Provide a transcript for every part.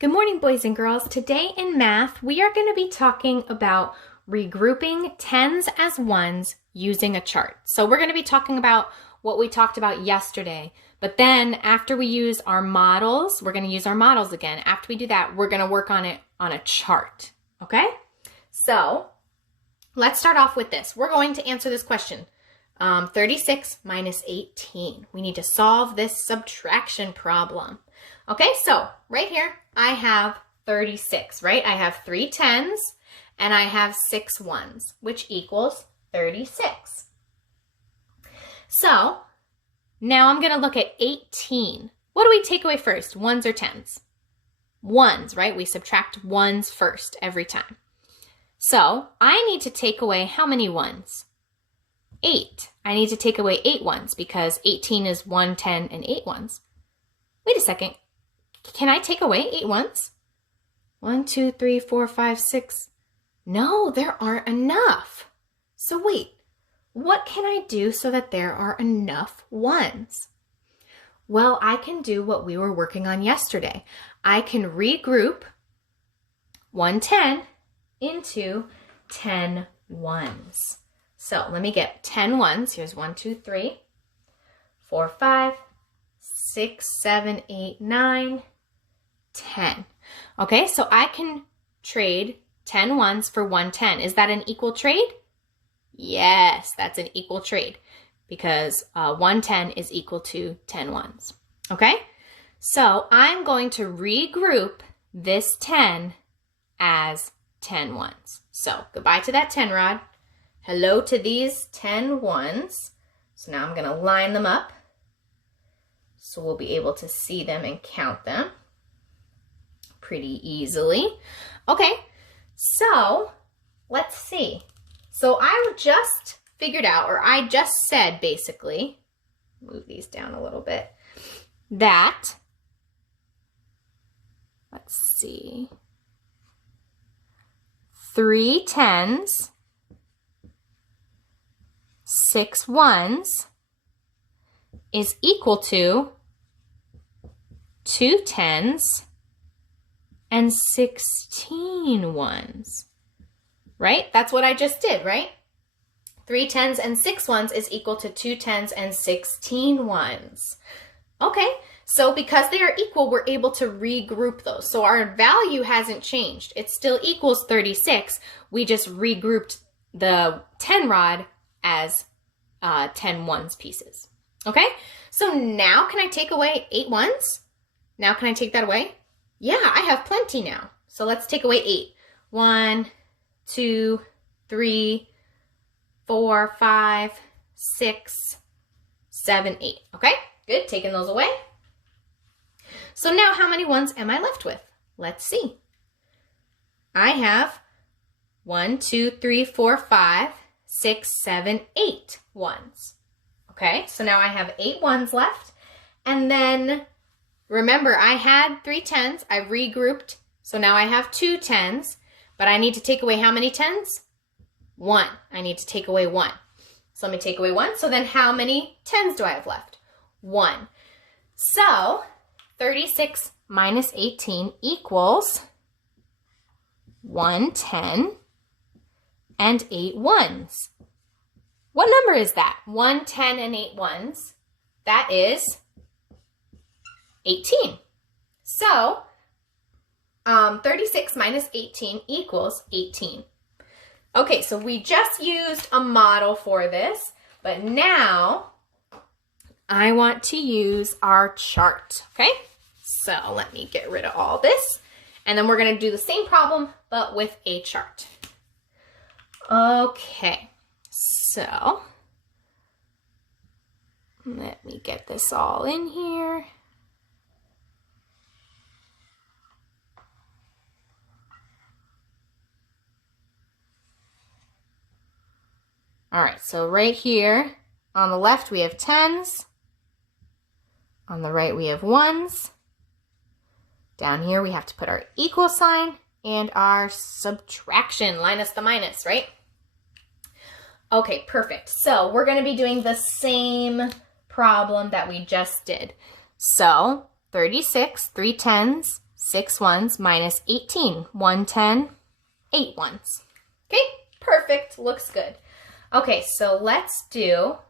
Good morning, boys and girls. Today in math, we are going to be talking about regrouping tens as ones using a chart. So we're going to be talking about what we talked about yesterday. But then after we use our models, we're going to use our models again. After we do that, we're going to work on it on a chart. Okay? So let's start off with this. We're going to answer this question. 36 minus 18. We need to solve this subtraction problem. Okay, so right here, I have 36, right? I have 3 tens and I have 6 ones, which equals 36. So now I'm going to look at 18. What do we take away first, ones or tens? Ones, right? We subtract ones first every time. So I need to take away how many ones? 8. I need to take away 8 ones because 18 is 1, 10, and 8 ones. Wait a second. Can I take away 8 ones? 1, 2, 3, 4, 5, 6. No, there aren't enough. So wait, what can I do so that there are enough ones? Well, I can do what we were working on yesterday. I can regroup 110 into 10 ones. So let me get 10 ones. Here's 1, 2, 3, 4, 5, 6, 7, 8, 9, 10. Okay, so I can trade 10 ones for 110. Is that an equal trade? Yes, that's an equal trade because 110 is equal to 10 ones. Okay, so I'm going to regroup this 10 as 10 ones. So goodbye to that 10 rod. Hello to these 10 ones. So now I'm going to line them up so we'll be able to see them and count them pretty easily. Okay, so let's see. So I just figured out, or I just said basically, move these down a little bit, that, let's see, 3 tens, 6 ones is equal to 2 tens and 16 ones, right? That's what I just did, right? 3 tens and 6 ones is equal to 2 tens and 16 ones. Okay, so because they are equal, we're able to regroup those. So our value hasn't changed. It still equals 36. We just regrouped the 10 rod as 10 ones pieces. Okay, so now can I take away 8 ones? Now can I take that away? Yeah, I have plenty now. So let's take away 8. 1, 2, 3, 4, 5, 6, 7, 8. Okay, good, taking those away. So now how many ones am I left with? Let's see. I have 1, 2, 3, 4, 5, 6, 7, 8 ones. Okay, so now I have 8 ones left. And then remember, I had 3 tens. I regrouped. So now I have 2 tens. But I need to take away how many tens? 1. I need to take away 1. So let me take away 1. So then how many tens do I have left? 1. So 36 minus 18 equals 110 and 8 ones. What number is that? 110 and 8 ones. That is 18. So 36 minus 18 equals 18. Okay, so we just used a model for this, but now I want to use our chart, okay? So let me get rid of all this, and then we're going to do the same problem, but with a chart. Okay, so let me get this all in here. All right, so right here on the left we have tens. On the right we have ones. Down here we have to put our equal sign and our subtraction, minus the minus, right? Okay, perfect. So we're going to be doing the same problem that we just did. So 36, 3 tens, 6 ones minus 18. 1 10, 8 ones. Okay, perfect. Looks good. Okay, so let's get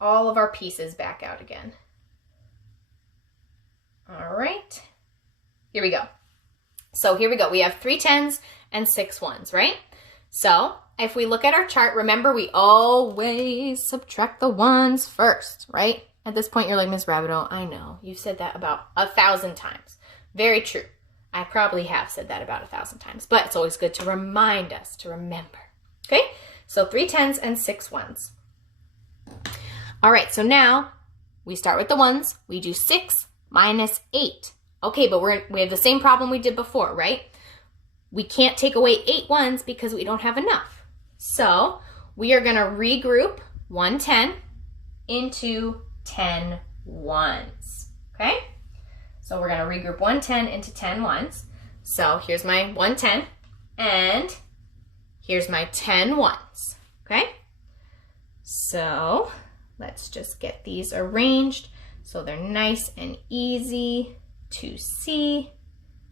all of our pieces back out again. All right, here we go. So here we go. We have 3 10s and 6 ones, right? So if we look at our chart, remember we always subtract the ones first, right? At this point, you're like, Ms. Rabideau, I know. You've said that about 1,000 times. Very true. I probably have said that about 1,000 times, but it's always good to remind us to remember. Okay? So 3 10s and 6 ones. All right, so now we start with the ones. We do 6 minus 8. Okay, but we have the same problem we did before, right? We can't take away 8 ones because we don't have enough. So we are going to regroup 1 10 into 10 ones. Okay? So we're going to regroup 1 10 into 10 ones. So here's my 1 10 and here's my 10 ones. Okay? So let's just get these arranged so they're nice and easy to see.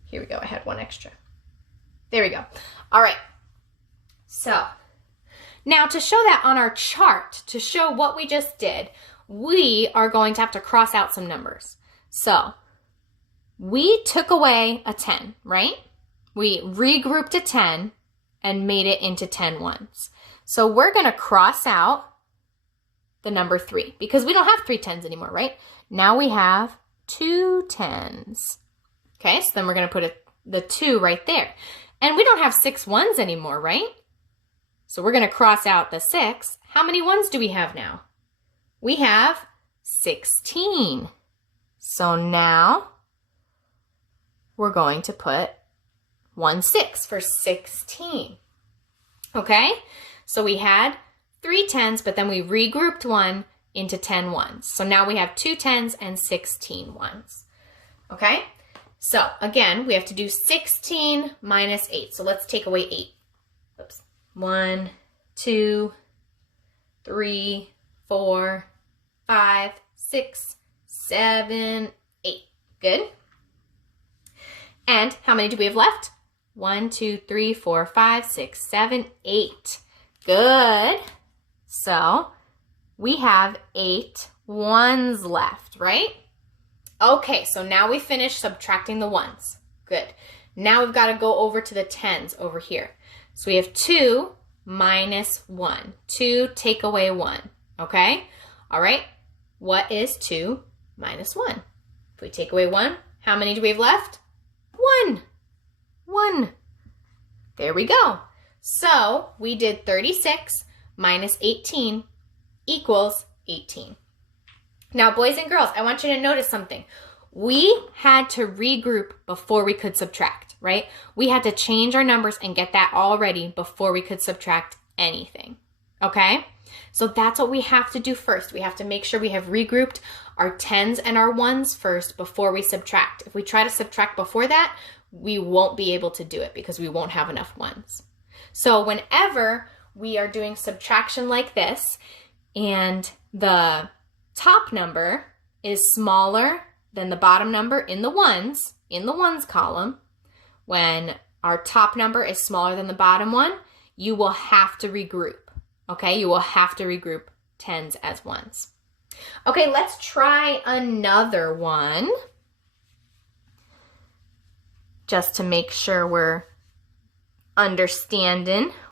Here we go. I had one extra. There we go. All right. So now to show that on our chart, to show what we just did, we are going to have to cross out some numbers. So we took away a 10, right? We regrouped a 10 and made it into 10 ones. So we're going to cross out the number 3 because we don't have 3 10s anymore, right? Now we have 2 10s. Okay, so then we're going to put the 2 right there. And we don't have 6 ones anymore, right? So we're going to cross out the 6. How many ones do we have now? We have 16. So now we're going to put 1 6 for 16. Okay? So we had 3 10s, but then we regrouped 1 into 10 ones. So now we have 2 10s and 16 ones. Okay? So again, we have to do 16 minus 8. So let's take away 8. Oops. 1, 2, 3, 4, 5, 6, 7, 8. Good. And how many do we have left? 1, 2, 3, 4, 5, 6, 7, 8. Good. So we have 8 ones left, right? Okay, so now we finished subtracting the ones. Good. Now we've got to go over to the 10s over here. So we have 2 minus 1. 2 take away 1. Okay? All right. What is 2 minus 1? If we take away 1, how many do we have left? 1. 1. There we go. So we did 36 minus 18 equals 18. Now, boys and girls, I want you to notice something. We had to regroup before we could subtract, right? We had to change our numbers and get that all ready before we could subtract anything, okay? So that's what we have to do first. We have to make sure we have regrouped our 10s and our 1s first before we subtract. If we try to subtract before that, we won't be able to do it because we won't have enough 1s. So whenever we are doing subtraction like this and the top number is smaller than the bottom number in the ones column, when our top number is smaller than the bottom one, you will have to regroup, okay? You will have to regroup 10s as 1s. Okay, let's try another one just to make sure we're understanding